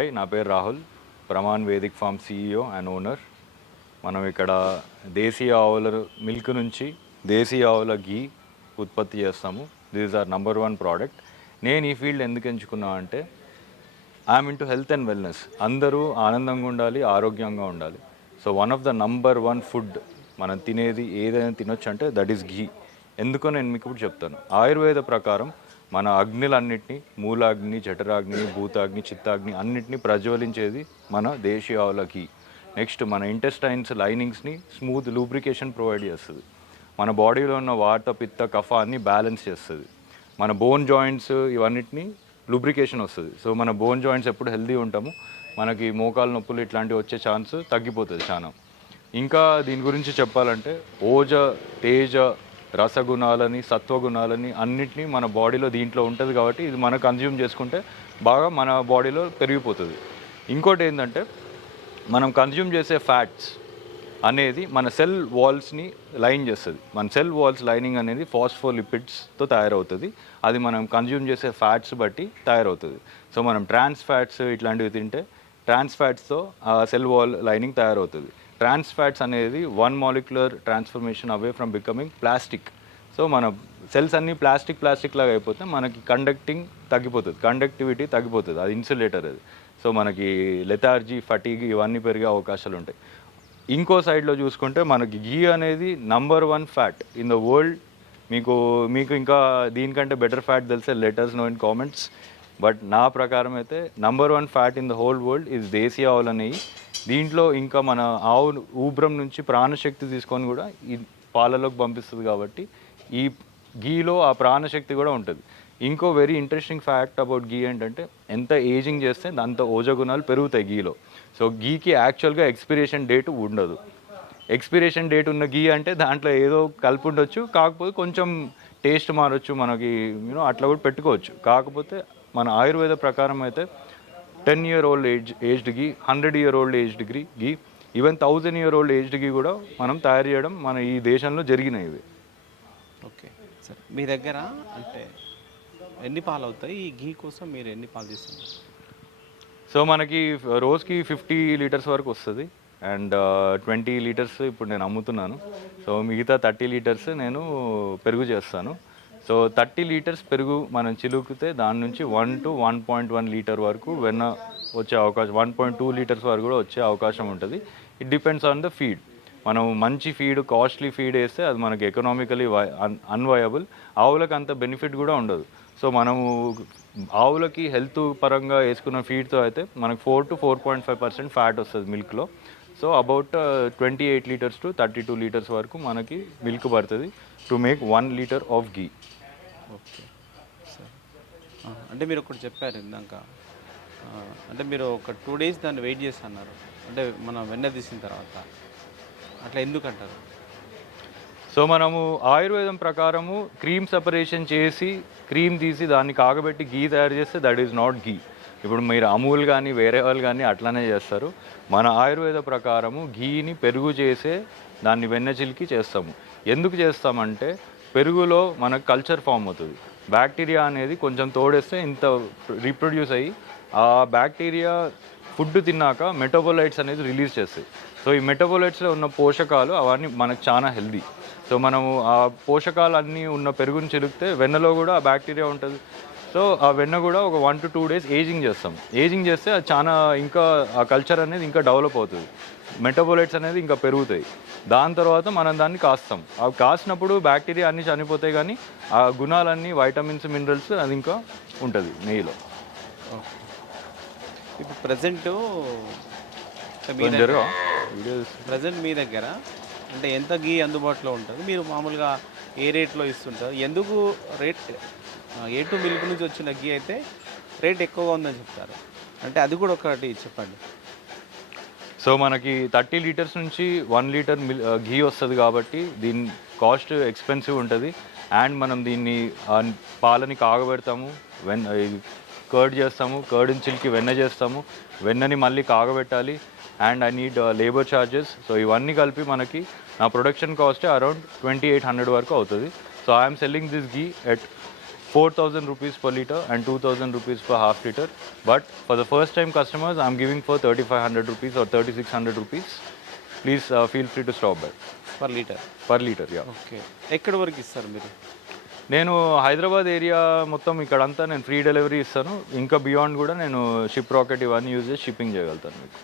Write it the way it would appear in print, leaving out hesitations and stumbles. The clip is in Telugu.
హాయ్, నా పేరు Rahul, Pramaan Vedic farm CEO and owner. మనం ఇక్కడ దేశీయ ఆవుల మిల్క్ నుంచి దేశీయ ఆవుల ఘీ ఉత్పత్తి చేస్తాము. This is our number 1 product. నేను ఈ ఫీల్డ్ ఎందుకు ఎంచుకున్నా అంటే I'm into health and wellness. అందరూ ఆనందంగా ఉండాలి, ఆరోగ్యంగా ఉండాలి. So one of the number 1 food మనం తినేది ఏదైనా తినొచ్చు అంటే దట్ ఈస్ ఘీ. ఎందుకో నేను మీకు ఇప్పుడు చెప్తాను. ఆయుర్వేద ప్రకారం మన అగ్నిలన్నింటినీ, మూలాగ్ని, జఠరాగ్ని, భూతాగ్ని, చిత్తాగ్ని అన్నింటినీ ప్రజ్వలించేది మన దేశీయ ఆవుల ఘీ. నెక్స్ట్ మన ఇంటెస్టైన్స్ లైనింగ్స్ని స్మూత్ లూబ్రికేషన్ ప్రొవైడ్ చేస్తుంది. మన బాడీలో ఉన్న వాత, పిత్త, కఫ అన్ని బ్యాలెన్స్ చేస్తుంది. మన బోన్ జాయింట్స్ ఇవన్నిటిని లూబ్రికేషన్ వస్తుంది. సో మన బోన్ జాయింట్స్ ఎప్పుడు హెల్తీ ఉంటాము, మనకి మోకాలు నొప్పులు ఇట్లాంటివి వచ్చే ఛాన్స్ తగ్గిపోతుంది చాలా. ఇంకా దీని గురించి చెప్పాలంటే ఓజ, తేజ, రసగుణాలని, సత్వగుణాలని అన్నిటినీ మన బాడీలో దీంట్లో ఉంటుంది కాబట్టి ఇది మనం కన్జ్యూమ్ చేసుకుంటే బాగా మన బాడీలో పెరిగిపోతుంది. ఇంకోటి ఏంటంటే మనం కన్జ్యూమ్ చేసే ఫ్యాట్స్ అనేది మన సెల్ వాల్స్ని లైన్ చేస్తుంది. మన సెల్ వాల్స్ లైనింగ్ అనేది ఫాస్ఫోలిపిడ్స్తో తయారవుతుంది. అది మనం కన్జ్యూమ్ చేసే ఫ్యాట్స్ బట్టి తయారవుతుంది. సో మనం ట్రాన్స్ ఫ్యాట్స్ ఇట్లాంటివి తింటే ట్రాన్స్ ఫ్యాట్స్తో సెల్ వాల్ లైనింగ్ తయారవుతుంది. ట్రాన్స్ ఫ్యాట్స్ అనేది 1 molecular transformation away from becoming plastic. So మన సెల్స్ అన్నీ ప్లాస్టిక్ లాగా అయిపోతే మనకి కండక్టివిటీ తగ్గిపోతుంది. అది ఇన్సులేటర్ అది. సో మనకి లెథార్జీ, ఫటీగ్ ఇవన్నీ పెరిగే అవకాశాలు ఉంటాయి. ఇంకో సైడ్లో చూసుకుంటే మనకి ఘీ అనేది number 1 fat in the world. మీకు ఇంకా దీనికంటే బెటర్ ఫ్యాట్ తెలిసే let us know in comments. But నా ప్రకారం అయితే number 1 fat in the whole world is దేశీయ ఆవుల నెయ్యి. దీంట్లో ఇంకా మన ఆవు ఊబ్రం నుంచి ప్రాణశక్తి తీసుకొని కూడా ఈ పాలలోకి పంపిస్తుంది కాబట్టి ఈ ఘీలో ఆ ప్రాణశక్తి కూడా ఉంటుంది. ఇంకో వెరీ ఇంట్రెస్టింగ్ ఫ్యాక్ట్ అబౌట్ ఘీ ఏంటంటే ఎంత ఏజింగ్ చేస్తే అంత ఓజగుణాలు పెరుగుతాయి ఘీలో. సో ఘీకి యాక్చువల్గా ఎక్స్పిరేషన్ డేట్ ఉండదు. ఎక్స్పిరేషన్ డేట్ ఉన్న ఘీ అంటే దాంట్లో ఏదో కలిపి ఉండొచ్చు, కాకపోతే కొంచెం టేస్ట్ మారచ్చు, మనకి అట్లా కూడా పెట్టుకోవచ్చు. కాకపోతే మన ఆయుర్వేద ప్రకారం అయితే 10-year-old ఏజ్డ్ ఘీ, 100-year-old ఏజ్డ్ ఘీ, ఈవెన్ 1000-year-old ఏజ్డ్ ఘీ కూడా మనం తయారు చేయడం మన ఈ దేశంలో జరిగినవి. ఓకే సార్, మీ దగ్గర అంటే ఎన్ని పాలు అవుతాయి? ఈ ఘీ కోసం మీరు ఎన్ని పాలు తీస్తున్నారు? సో మనకి రోజుకి 50 లీటర్స్ వరకు వస్తుంది అండ్ 20 లీటర్స్ ఇప్పుడు నేను అమ్ముతున్నాను. సో మిగతా 30 లీటర్స్ నేను పెరుగు చేస్తాను. సో 30 లీటర్స్ పెరుగు మనం చిలుకితే దాని నుంచి 1 to 1.1 లీటర్ వరకు వెన్న వచ్చే అవకాశం, 1.2 లీటర్స్ వరకు కూడా వచ్చే అవకాశం ఉంటుంది. It depends on the feed. మనం మంచి ఫీడ్, కాస్ట్లీ ఫీడ్ వేస్తే అది మనకి ఎకనామికలీ అన్వయబుల్. ఆవులకు అంత బెనిఫిట్ కూడా ఉండదు. సో మనము ఆవులకి హెల్త్ పరంగా వేసుకున్న ఫీడ్తో అయితే మనకు 4 to 4.5% ఫ్యాట్ వస్తుంది మిల్క్లో. So about 28 litres to 32 litres వరకు మనకి మిల్క్ పడుతుంది to make 1 litre of ghee. Okay sir, అంటే మీరు ఒకటి చెప్పారు ఇందాక, అంటే మీరు ఒక 2 days దాన్ని వెయిట్ చేసి అన్నారు, అంటే మనం వెన్న తీసిన తర్వాత అట్లా ఎందుకంటారు? సో మనము ఆయుర్వేదం ప్రకారము క్రీమ్ సెపరేషన్ చేసి క్రీమ్ తీసి దాన్ని కాగబెట్టి ఘీ తయారు చేస్తే దట్ ఈజ్ నాట్ ఘీ. ఇప్పుడు మీరు అమూల్ కానీ వేరే వాళ్ళు కానీ అట్లనే చేస్తారు. మన ఆయుర్వేద ప్రకారము ఘీని పెరుగు చేసే దాన్ని వెన్న చిలికి చేస్తాము. ఎందుకు చేస్తామంటే పెరుగులో మనకు కల్చర్ ఫామ్ అవుతుంది. బ్యాక్టీరియా అనేది కొంచెం తోడేస్తే ఇంత రీప్రొడ్యూస్ అయ్యి ఆ బ్యాక్టీరియా ఫుడ్ తిన్నాక మెటాబోలైట్స్ అనేది రిలీజ్ చేస్తాయి. సో ఈ మెటాబోలైట్స్లో ఉన్న పోషకాలు అవన్నీ మనకు చాలా హెల్దీ. సో మనము ఆ పోషకాలు అన్నీ ఉన్న పెరుగుని చిలికితే వెన్నలో కూడా ఆ బ్యాక్టీరియా ఉంటుంది. సో ఆ వెన్న కూడా ఒక 1 to 2 days ఏజింగ్ చేస్తాం. ఏజింగ్ చేస్తే అది చాలా ఇంకా ఆ కల్చర్ అనేది ఇంకా డెవలప్ అవుతుంది, మెటాబోలైట్స్ అనేది ఇంకా పెరుగుతాయి. దాని తర్వాత మనం దాన్ని కాస్తాం. అవి కాసినప్పుడు బ్యాక్టీరియా అన్నీ చనిపోతాయి, కానీ ఆ గుణాలన్నీ, వైటమిన్స్, మినరల్స్ అది ఇంకా ఉంటుంది నెయ్యిలో. ఇప్పుడు ప్రజెంట్ మీ దగ్గర అంటే ఎంత ఘీ అందుబాటులో ఉంటుంది? మీరు మామూలుగా ఏ రేట్లో ఇస్తుంటారు? ఎందుకు రేట్ A2 మిల్క్ నుంచి వచ్చిన ఘీ అయితే రేట్ ఎక్కువగా ఉందని చెప్తారు, అంటే అది కూడా ఒకటి చెప్పండి. సో మనకి 30 లీటర్స్ నుంచి 1 లీటర్ ఘీ వస్తుంది కాబట్టి దీని కాస్ట్ ఎక్స్పెన్సివ్ ఉంటుంది. అండ్ మనం దీన్ని పాలని కాగబెడతాము, కర్డ్ చేస్తాము, కర్డ్ని చిలికి వెన్న చేస్తాము, వెన్నని మళ్ళీ కాగబెట్టాలి, and I need labour charges. So ఇవన్నీ కలిపి మనకి నా ప్రొడక్షన్ కాస్ట్ అరౌండ్ 2800 వరకు అవుతుంది. So I'm selling this ghee at 4,000 rupees per liter and 2,000 rupees per half liter. But for the first time customers, I'm giving for 3,500 rupees or 3,600 rupees. Please feel free to stop by. Per litre. Per liter, yeah. Okay, ఎక్కడి వరకు ఇస్తారు మీరు? నేను హైదరాబాద్ ఏరియా మొత్తం ఇక్కడంతా నేను ఫ్రీ డెలివరీ ఇస్తాను. ఇంకా బియాండ్ కూడా నేను షిప్ రాకెట్ ఇవన్నీ యూజ్ చేసి షిప్పింగ్ చేయగలుగుతాను మీకు.